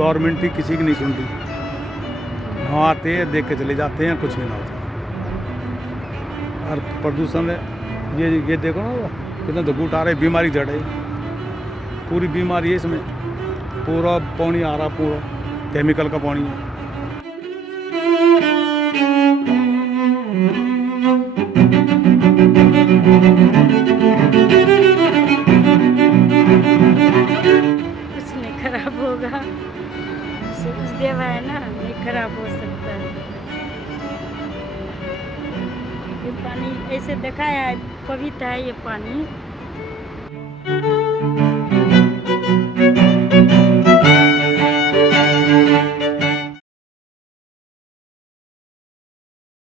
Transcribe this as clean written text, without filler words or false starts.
Government ही किसी की नहीं सुनती, वहाँ आते हैं देख के चले जाते हैं, कुछ भी ना होता। और प्रदूषण है, ये देखो ना कितना धुगुट आ रहा है, बीमारी जड़ है, पूरी बीमारी है इसमें। पूरा पानी आ रहा, पूरा केमिकल का पानी है। कुछ नहीं खराब होगा, सूरज देवा है ना, नहीं खराब हो सकता है। ये पानी ऐसे दिखाया है, पवित्र है ये पानी।